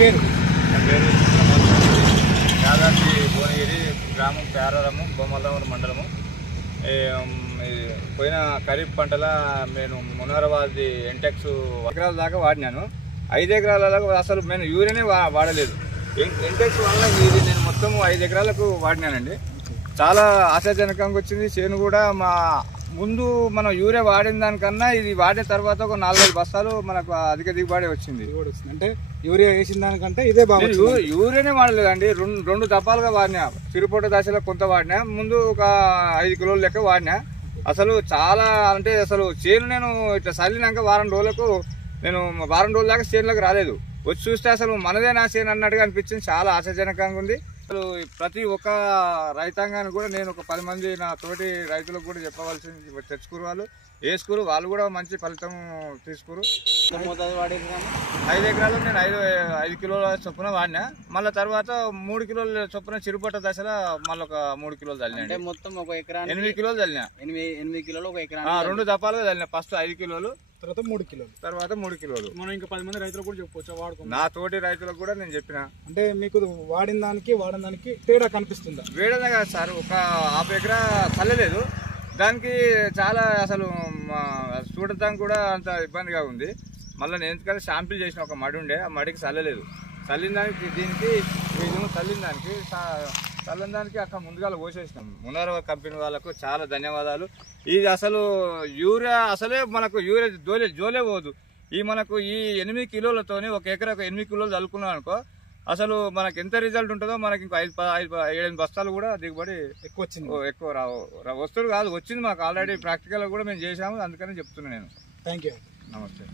పేరు? నా పేరు యాదాద్రి భువనగిరి, గ్రామం పేరారము, బొమ్మలరామూరు మండలము. పోయిన ఖరీఫ్ పంటల నేను మునారాబాద్ ఎంటెక్స్ ఎకరాల దాకా వాడినాను. 5 ఎకరాల దాకా అసలు నేను యూరియానే వాడలేదు. ఎంటెక్స్ వల్ల ఇది నేను మొత్తం 5 ఎకరాలకు వాడినానండి. చాలా ఆశాజనకంగా వచ్చింది. చేను కూడా ముందు మనం యూరియా వాడిన దానికన్నా ఇది వాడిన తర్వాత ఒక 4-5 బస్తాలు మనకు అధిక దిగుబడి వచ్చింది. అంటే యూరియా వేసిన దానికంటే ఇదే బాగా. యూరియానే వాడలేదండి, 2 దఫాలుగా వాడినా. చిరుపొట్ట దశలో కొంత వాడినా, ముందు ఒక 5 కిలోల లెక్క వాడినా. అసలు చాలా అంటే అసలు చేను నేను ఇట్లా చల్లినాక వారం రోజుల దాకా చేనులకు రాలేదు. వచ్చి చూస్తే అసలు మనదే నా చేను అన్నట్టుగా అనిపించింది. చాలా ఆశాజనకంగా ఉంది. అసలు ప్రతి ఒక్క రైతాంగాన్ని కూడా నేను ఒక 10 మంది నా తోటి రైతులకు కూడా చెప్పవలసింది, తెచ్చుకురు వాళ్ళు వేసుకురు, వాళ్ళు కూడా మంచి ఫలితం తీసుకురు. 5 ఎకరాలు నేను 5 కిలోల చొప్పున వాడినా. మళ్ళీ తర్వాత 3 కిలోల చొప్పున చిరుపట్ట దశలో మళ్ళీ ఒక 3 కిలోలు చల్లినా. మొత్తం ఒక ఎకరా 8 కిలోలు చల్లినా. 8 కిలోలు ఒక ఎకరా 2 దఫాలుగా చల్లినా. ఫస్ట్ 5 కిలోలు, తర్వాత 3 కిలోలు, తర్వాత 3 కిలోలు. మనం ఇంకా 10 మంది రైతులకు కూడా చెప్పవచ్చు వాడుకో. నా తోటి రైతులకు కూడా నేను చెప్పిన. అంటే మీకు వాడిన దానికి తేడా కనిపిస్తుందా? వేడనే కాదు సార్, ఒక 1/2 ఎకరా చల్లలేదు. దానికి చాలా అసలు చూడటానికి కూడా అంత ఇబ్బందిగా ఉంది. మళ్ళీ నేను ఎందుకంటే శాంపిల్ చేసిన ఒక మడి ఉండే, ఆ మడికి చల్లలేదు. చల్లిన దానికి దీనికి చల్లని దానికి అక్కడ ముందుగా పోసేసినాం. మునారా కంపెనీ వాళ్ళకు చాలా ధన్యవాదాలు. ఇది అసలు యూరియా అసలే మనకు యూరియా జోలే పోదు. మనకు ఈ 8 కిలోలతోని ఒక ఎకరాకు 8 కిలోలు చల్లుకున్నాం అనుకో, అసలు మనకి ఎంత రిజల్ట్ ఉంటుందో. మనకి ఇంకా 7 బస్తాలు కూడా దిగుబడి ఎక్కువ వస్తుంది కాదు, వచ్చింది మాకు ఆల్రెడీ ప్రాక్టికల్ కూడా మేము చేసాము. అందుకని చెప్తున్నాను నేను. Thank you. నమస్తే.